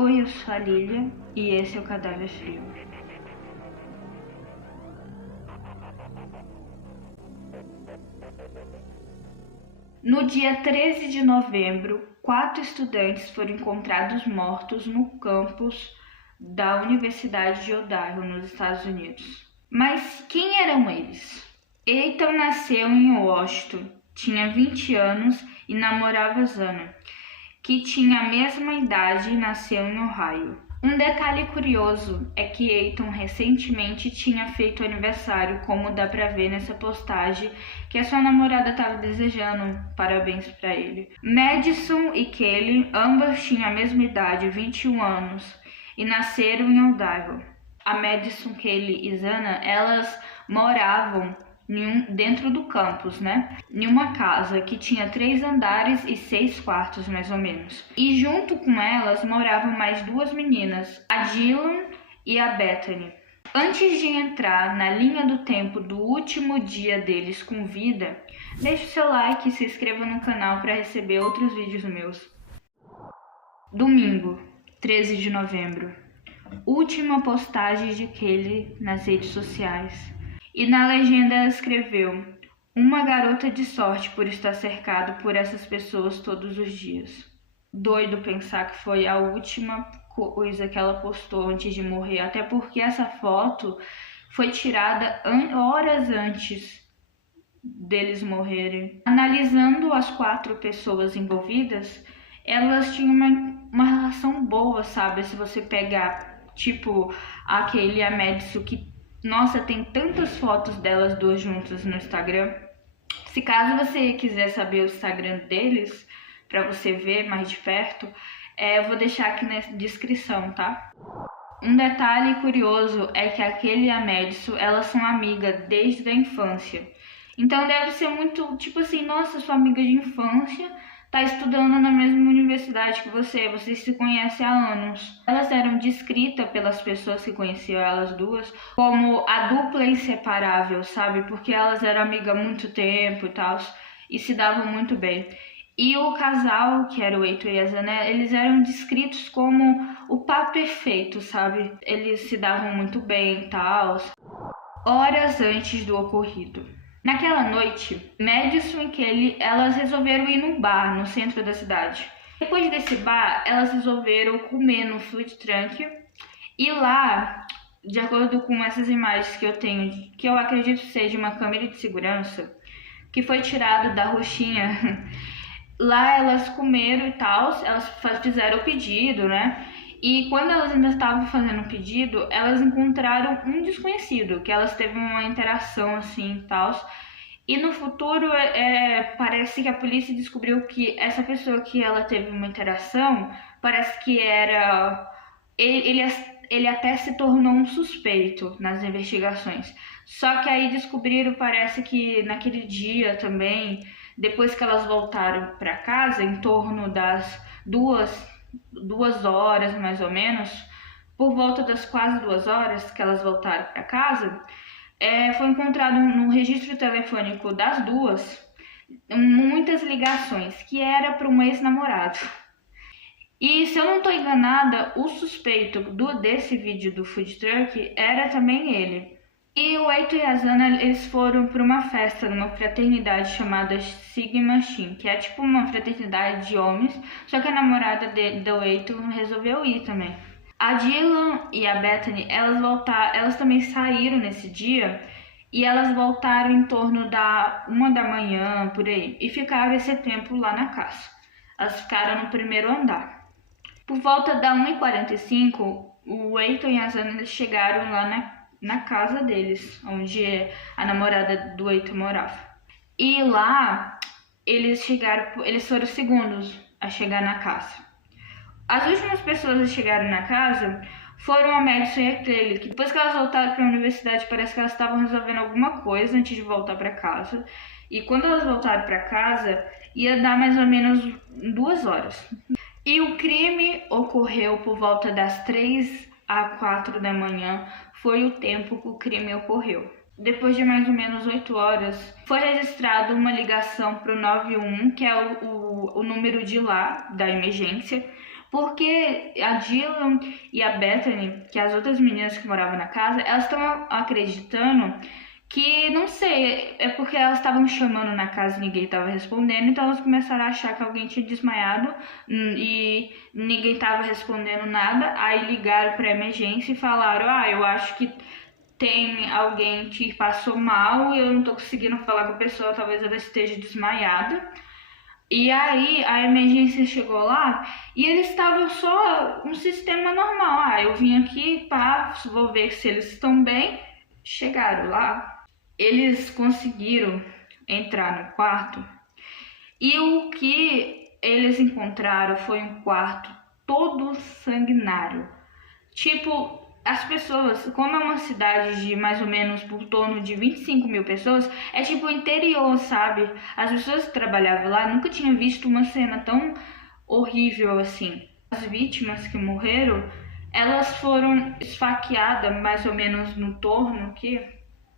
Oi, eu sou a Lilia e esse é o Cadáver Frio. No dia 13 de novembro, 4 estudantes foram encontrados mortos no campus da Universidade de Idaho, nos Estados Unidos. Mas quem eram eles? Ethan nasceu em Washington, tinha 20 anos e namorava Zana, que tinha a mesma idade e nasceu em Ohio. Um detalhe curioso é que Ethan recentemente tinha feito aniversário, como dá pra ver nessa postagem que a sua namorada estava desejando parabéns para ele. Madison e Kelly, ambas tinham a mesma idade, 21 anos, e nasceram em Idaho. A Madison, Kelly e Zana, elas moravam dentro do campus, em uma casa que tinha 3 andares e 6 quartos, mais ou menos. E junto com elas moravam mais 2 meninas, a Dylan e a Bethany. Antes de entrar na linha do tempo do último dia deles com vida, deixe o seu like e se inscreva no canal para receber outros vídeos meus. Domingo, 13 de novembro. Última postagem de Kelly nas redes sociais. E na legenda ela escreveu: uma garota de sorte por estar cercado por essas pessoas todos os dias. Doido pensar que foi a última coisa que ela postou antes de morrer, até porque essa foto foi tirada horas antes deles morrerem. Analisando as 4 pessoas envolvidas, elas tinham uma relação boa, sabe? Se você pegar, tipo, aquele e a Madison, que nossa, tem tantas fotos delas duas juntas no Instagram. Se caso você quiser saber o Instagram deles, pra você ver mais de perto, eu vou deixar aqui na descrição, tá? Um detalhe curioso é que aquele e a Madison, elas são amigas desde a infância. Então deve ser muito, tipo assim, nossa, sua amiga de infância tá estudando na mesma universidade que vocês se conhecem há anos. Elas eram descritas pelas pessoas que conheciam elas duas como a dupla inseparável, sabe? Porque elas eram amigas há muito tempo e tal, e se davam muito bem. E o casal, que era o Ethan e a Zana, eles eram descritos como o par perfeito, sabe? Eles se davam muito bem e tal. Horas antes do ocorrido. Naquela noite, Madison e Kelly, elas resolveram ir num bar no centro da cidade. Depois desse bar, elas resolveram comer no food truck. E lá, de acordo com essas imagens que eu tenho, que eu acredito seja uma câmera de segurança, que foi tirada da roxinha, lá elas comeram e tal, elas fizeram o pedido, E quando elas ainda estavam fazendo o pedido, elas encontraram um desconhecido, que elas teve uma interação assim e tal. E no futuro, parece que a polícia descobriu que essa pessoa que ela teve uma interação, parece que era... Ele até se tornou um suspeito nas investigações. Só que aí descobriram, parece que naquele dia também, depois que elas voltaram para casa, em torno das 2 horas mais ou menos, por volta das quase 2 horas que elas voltaram para casa, foi encontrado no registro telefônico das duas muitas ligações, que era para um ex-namorado. E se eu não estou enganada, o suspeito desse vídeo do food truck era também ele. E o Ethan e a Zana, eles foram para uma festa numa fraternidade chamada Sigma Chi, que é tipo uma fraternidade de homens, só que a namorada do Ethan resolveu ir também. A Dylan e a Bethany, elas também saíram nesse dia e elas voltaram em torno da 1 da manhã, por aí, e ficaram esse tempo lá na casa. Elas ficaram no primeiro andar. Por volta da 1h45, o Ethan e a Zana, eles chegaram lá na casa deles, onde a namorada do Ethan morava. E lá, eles foram os segundos a chegar na casa. As últimas pessoas a chegarem na casa foram a Madison e a Kelly, que depois que elas voltaram para a universidade, parece que elas estavam resolvendo alguma coisa antes de voltar para casa. E quando elas voltaram para casa, ia dar mais ou menos 2 horas. E o crime ocorreu por volta das 3 a 4 da manhã, foi o tempo que o crime ocorreu. Depois de mais ou menos 8 horas, foi registrada uma ligação para o 91, que é o número de lá, da emergência, Porque a Dylan e a Bethany, que as outras meninas que moravam na casa, elas estão acreditando que, não sei, é porque elas estavam chamando na casa e ninguém estava respondendo, então elas começaram a achar que alguém tinha desmaiado e ninguém estava respondendo nada. Aí ligaram para emergência e falaram: eu acho que tem alguém que passou mal, eu não tô conseguindo falar com a pessoa, talvez ela esteja desmaiada. E aí a emergência chegou lá e eles estavam só um sistema normal. Eu vim aqui, vou ver se eles estão bem. Chegaram lá, eles conseguiram entrar no quarto e o que eles encontraram foi um quarto todo sanguinário. Tipo, as pessoas, como é uma cidade de mais ou menos por torno de 25 mil pessoas, é tipo o interior, sabe? As pessoas que trabalhavam lá nunca tinham visto uma cena tão horrível assim. As vítimas que morreram, elas foram esfaqueadas mais ou menos no torno aqui,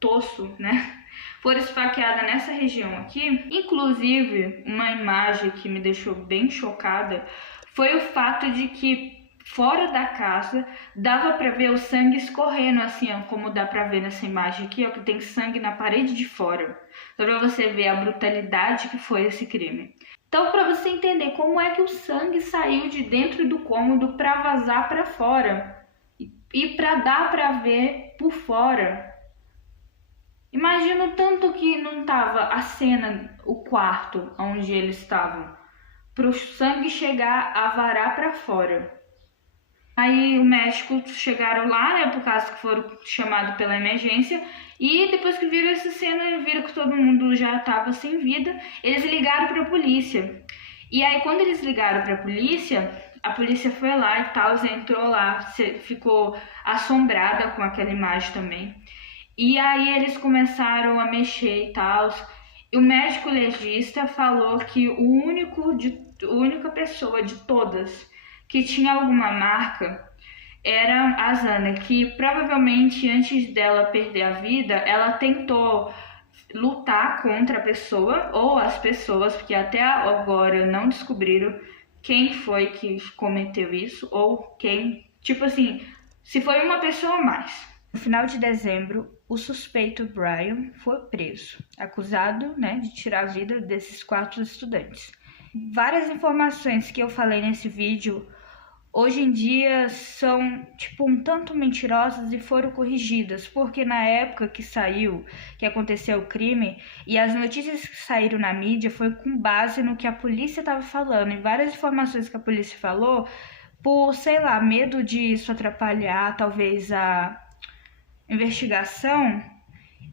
torso, né? Foram esfaqueadas nessa região aqui. Inclusive, uma imagem que me deixou bem chocada foi o fato de que fora da casa dava para ver o sangue escorrendo assim, como dá para ver nessa imagem aqui, que tem sangue na parede de fora. Só para você ver a brutalidade que foi esse crime. Então, para você entender como é que o sangue saiu de dentro do cômodo para vazar para fora e para dar para ver por fora. Imagina o tanto que não estava a cena, o quarto onde eles estavam, para o sangue chegar a varar para fora. Aí o médico chegaram lá, né, por causa que foram chamados pela emergência, e depois que viram essa cena, viram que todo mundo já estava sem vida, eles ligaram para a polícia. E aí quando eles ligaram para a polícia foi lá e tal, entrou lá, ficou assombrada com aquela imagem também. E aí eles começaram a mexer e tal. E o médico legista falou que a única pessoa de todas que tinha alguma marca era a Zana, que provavelmente antes dela perder a vida, ela tentou lutar contra a pessoa ou as pessoas, porque até agora não descobriram quem foi que cometeu isso ou quem, tipo assim, se foi uma pessoa a mais. No final de dezembro, o suspeito Brian foi preso, acusado, de tirar a vida desses 4 estudantes. Várias informações que eu falei nesse vídeo hoje em dia são um tanto mentirosas e foram corrigidas, porque na época que aconteceu o crime, e as notícias que saíram na mídia foi com base no que a polícia estava falando, e várias informações que a polícia falou, por, medo de isso atrapalhar talvez a investigação,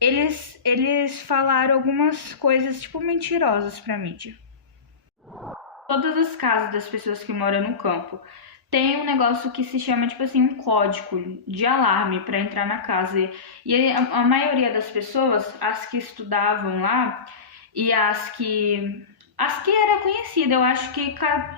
eles falaram algumas coisas mentirosas pra mídia. Todas as casas das pessoas que moram no campo tem um negócio que se chama um código de alarme para entrar na casa. E a maioria das pessoas, as que estudavam lá e as que era conhecida, eu acho que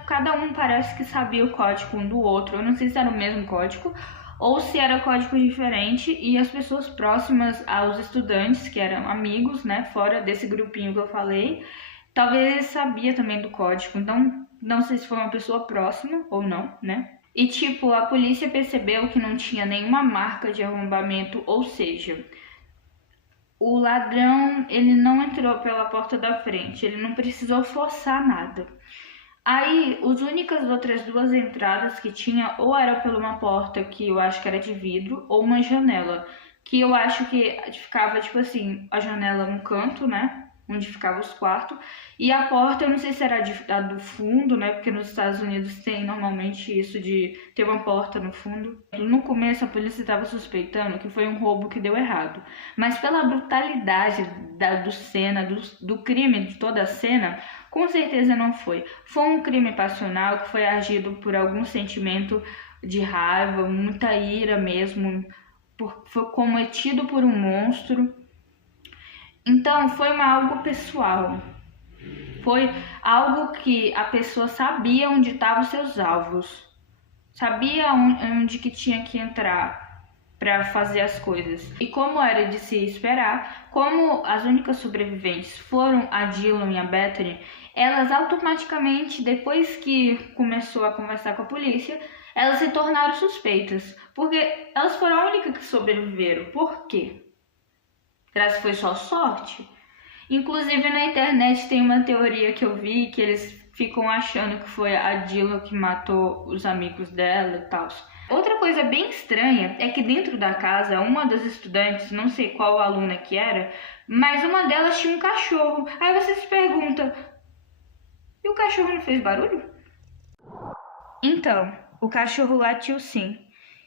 cada um parece que sabia o código um do outro. Eu não sei se era o mesmo código ou se era código diferente, e as pessoas próximas aos estudantes, que eram amigos, fora desse grupinho que eu falei, talvez sabia também do código. Então, não sei se foi uma pessoa próxima ou não, E a polícia percebeu que não tinha nenhuma marca de arrombamento, ou seja, o ladrão, ele não entrou pela porta da frente, ele não precisou forçar nada. Aí, as únicas outras 2 entradas que tinha, ou era por uma porta que eu acho que era de vidro, ou uma janela, que eu acho que ficava, a janela no canto, onde ficavam os quartos, e a porta, eu não sei se era a do fundo, porque nos Estados Unidos tem normalmente isso de ter uma porta no fundo. No começo, a polícia estava suspeitando que foi um roubo que deu errado, mas pela brutalidade do crime, de toda a cena, com certeza não foi. Foi um crime passional que foi agido por algum sentimento de raiva, muita ira mesmo, foi cometido por um monstro. Então, foi algo pessoal. Foi algo que a pessoa sabia onde estavam os seus alvos. Sabia onde que tinha que entrar. para fazer as coisas. E como era de se esperar, como as únicas sobreviventes foram a Dylan e a Bethany, elas automaticamente, depois que começou a conversar com a polícia, elas se tornaram suspeitas, porque elas foram a única que sobreviveram. Por quê? Será que foi só sorte? Inclusive na internet tem uma teoria que eu vi que eles ficam achando que foi a Dylan que matou os amigos dela e tal. Outra coisa bem estranha é que dentro da casa, uma das estudantes, não sei qual aluna que era, mas uma delas tinha um cachorro. Aí você se pergunta, e o cachorro não fez barulho? Então, o cachorro latiu sim.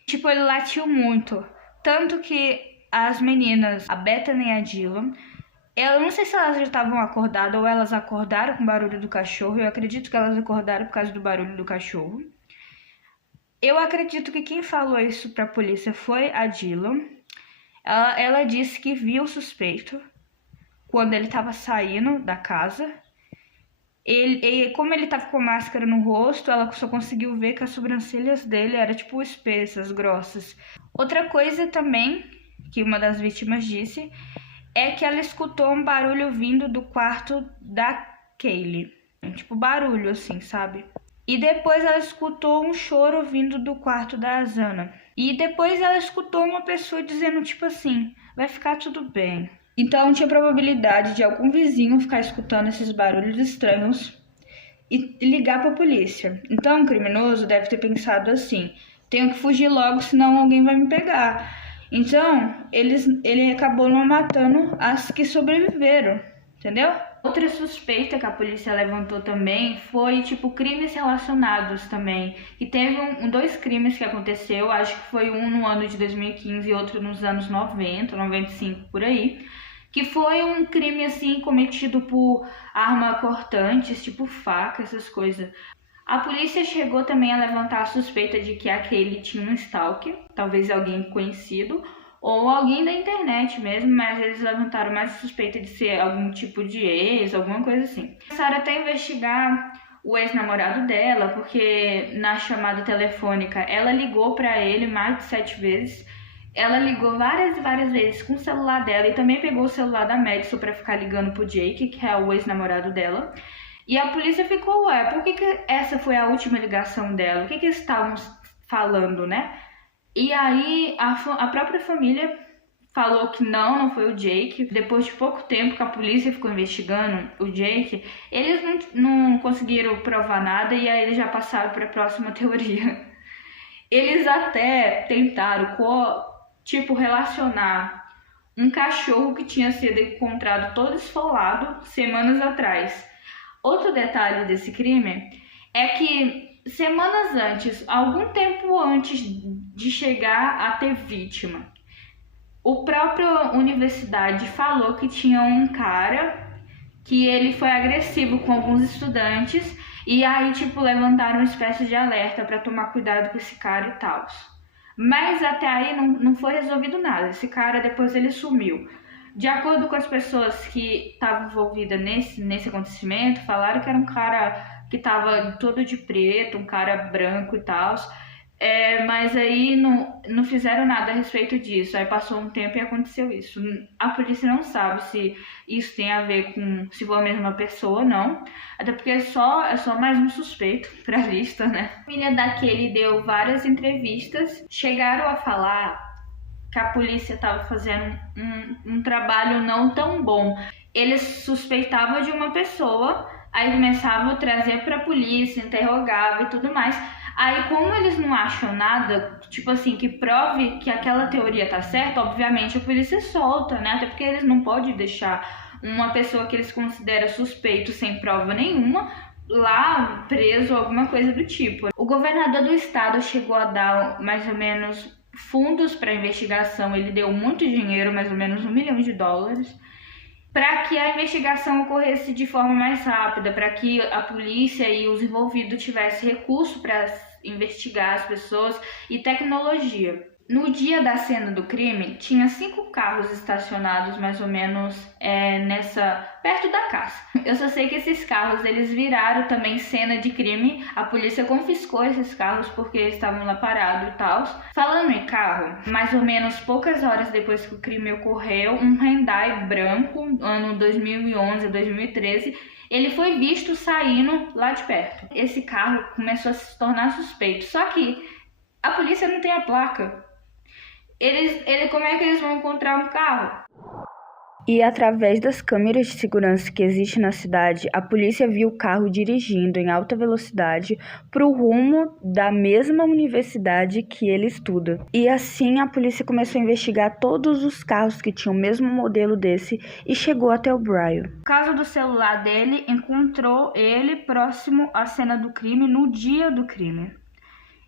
Tipo, ele latiu muito. Tanto que as meninas, a Bethany e a Dylan, eu não sei se elas já estavam acordadas ou elas acordaram com o barulho do cachorro. Eu acredito que elas acordaram por causa do barulho do cachorro. Eu acredito que quem falou isso pra polícia foi a Dylan. Ela disse que viu o suspeito quando ele estava saindo da casa. Como ele estava com máscara no rosto, ela só conseguiu ver que as sobrancelhas dele eram tipo espessas, grossas. Outra coisa também que uma das vítimas disse é que ela escutou um barulho vindo do quarto da Kaylee. Tipo barulho assim, sabe? E depois ela escutou um choro vindo do quarto da Azana. E depois ela escutou uma pessoa dizendo tipo assim, vai ficar tudo bem. Então tinha probabilidade de algum vizinho ficar escutando esses barulhos estranhos e ligar para a polícia. Então o criminoso deve ter pensado assim, tenho que fugir logo senão alguém vai me pegar. Então ele acabou não matando as que sobreviveram, entendeu? Outra suspeita que a polícia levantou também foi, tipo, crimes relacionados também. E teve dois crimes que aconteceu, acho que foi um no ano de 2015 e outro nos anos 90, 95, por aí. Que foi um crime, assim, cometido por arma cortantes, tipo faca, essas coisas. A polícia chegou também a levantar a suspeita de que aquele tinha um stalker, talvez alguém conhecido, ou alguém da internet mesmo, mas eles levantaram mais suspeita de ser algum tipo de ex, alguma coisa assim. Começaram até a investigar o ex-namorado dela, porque na chamada telefônica ela ligou para ele mais de 7 vezes. Ela ligou várias e várias vezes com o celular dela e também pegou o celular da Madison para ficar ligando pro Jake, que é o ex-namorado dela. E a polícia ficou, ué, por que essa foi a última ligação dela? O que eles estavam falando, né? E aí a própria família falou que não foi o Jake. Depois de pouco tempo que a polícia ficou investigando o Jake, eles não conseguiram provar nada e aí eles já passaram para a próxima teoria. Eles até tentaram, relacionar um cachorro que tinha sido encontrado todo esfolado semanas atrás. Outro detalhe desse crime é que semanas antes, algum tempo antes de chegar a ter vítima, o próprio universidade falou que tinha um cara que ele foi agressivo com alguns estudantes e aí, levantaram uma espécie de alerta para tomar cuidado com esse cara e tal. Mas até aí não foi resolvido nada. Esse cara depois ele sumiu. De acordo com as pessoas que estavam envolvidas nesse acontecimento, falaram que era um cara que estava todo de preto, um cara branco e tal. Mas aí não fizeram nada a respeito disso. Aí passou um tempo e aconteceu isso. A polícia não sabe se isso tem a ver com se for a mesma pessoa ou não. Até porque é só mais um suspeito para a lista, né? A família daquele deu várias entrevistas. Chegaram a falar que a polícia estava fazendo um trabalho não tão bom. Eles suspeitavam de uma pessoa, aí começavam a trazer para a polícia, interrogavam e tudo mais. Aí, como eles não acham nada, que prove que aquela teoria tá certa, obviamente a polícia solta, né? Até porque eles não podem deixar uma pessoa que eles consideram suspeito sem prova nenhuma lá preso ou alguma coisa do tipo. O governador do estado chegou a dar mais ou menos fundos para investigação, ele deu muito dinheiro, mais ou menos $1 milhão, para que a investigação ocorresse de forma mais rápida, para que a polícia e os envolvidos tivessem recurso para investigar as pessoas e tecnologia. No dia da cena do crime, tinha 5 carros estacionados mais ou menos perto da casa. Eu só sei que esses carros, eles viraram também cena de crime. A polícia confiscou esses carros porque estavam lá parados e tal. Falando em carro, mais ou menos poucas horas depois que o crime ocorreu, um Hyundai branco, ano 2011, 2013, ele foi visto saindo lá de perto. Esse carro começou a se tornar suspeito, só que a polícia não tem a placa. Como é que eles vão encontrar um carro? E através das câmeras de segurança que existem na cidade, a polícia viu o carro dirigindo em alta velocidade para o rumo da mesma universidade que ele estuda. E assim a polícia começou a investigar todos os carros que tinham o mesmo modelo desse e chegou até o Brian. O caso do celular dele encontrou ele próximo à cena do crime no dia do crime.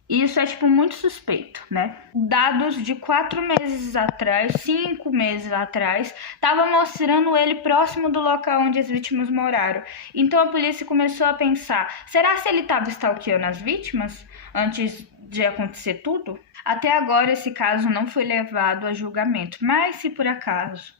Isso é, muito suspeito, né? Dados de 4 meses atrás, 5 meses atrás, tava mostrando ele próximo do local onde as vítimas moraram. Então a polícia começou a pensar, será que ele estava stalkeando as vítimas antes de acontecer tudo? Até agora esse caso não foi levado a julgamento, mas se por acaso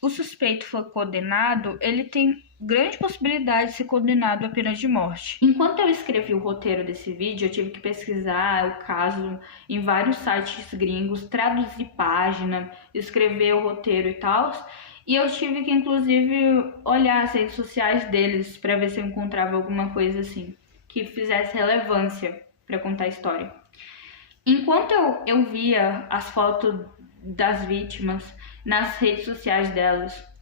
o suspeito for condenado, ele tem grande possibilidade de ser condenado à pena de morte. Enquanto eu escrevi o roteiro desse vídeo, eu tive que pesquisar o caso em vários sites gringos, traduzir página, escrever o roteiro e tal. E eu tive que, inclusive, olhar as redes sociais deles para ver se eu encontrava alguma coisa assim que fizesse relevância para contar a história. Enquanto eu via as fotos das vítimas nas redes sociais delas,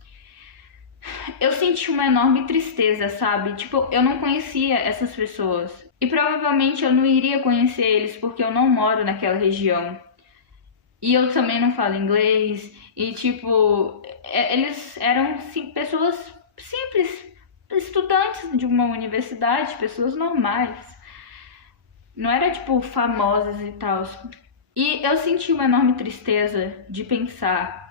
eu senti uma enorme tristeza, sabe? Eu não conhecia essas pessoas. E provavelmente eu não iria conhecer eles porque eu não moro naquela região. E eu também não falo inglês. E, eles eram pessoas simples, estudantes de uma universidade, pessoas normais. Não era, famosas e tal. E eu senti uma enorme tristeza de pensar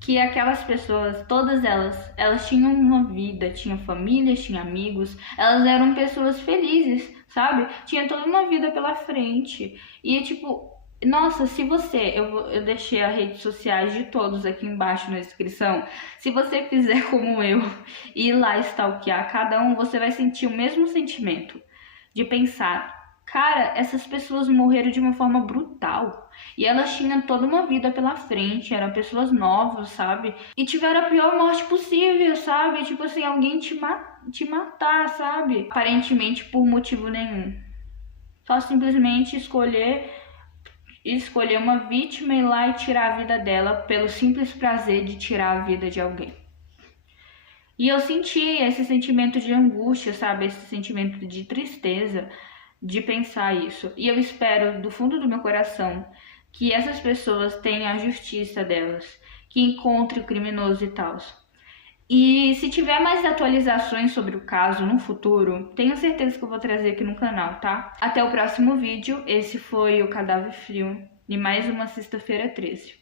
que aquelas pessoas, todas elas tinham uma vida, tinham famílias, tinham amigos, elas eram pessoas felizes, sabe? Tinha toda uma vida pela frente. E nossa, se você, eu deixei as redes sociais de todos aqui embaixo na descrição, se você fizer como eu, ir lá stalkear cada um, você vai sentir o mesmo sentimento de pensar, cara, essas pessoas morreram de uma forma brutal. E elas tinham toda uma vida pela frente, eram pessoas novas, sabe? E tiveram a pior morte possível, sabe? Alguém te matar, sabe? Aparentemente por motivo nenhum. Só simplesmente escolher uma vítima e ir lá e tirar a vida dela pelo simples prazer de tirar a vida de alguém. E eu senti esse sentimento de angústia, sabe? Esse sentimento de tristeza de pensar isso. E eu espero do fundo do meu coração que essas pessoas tenham a justiça delas, que encontrem o criminoso e tal. E se tiver mais atualizações sobre o caso no futuro, tenho certeza que eu vou trazer aqui no canal, tá? Até o próximo vídeo. Esse foi o Cadáver Frio de mais uma Sexta-feira 13.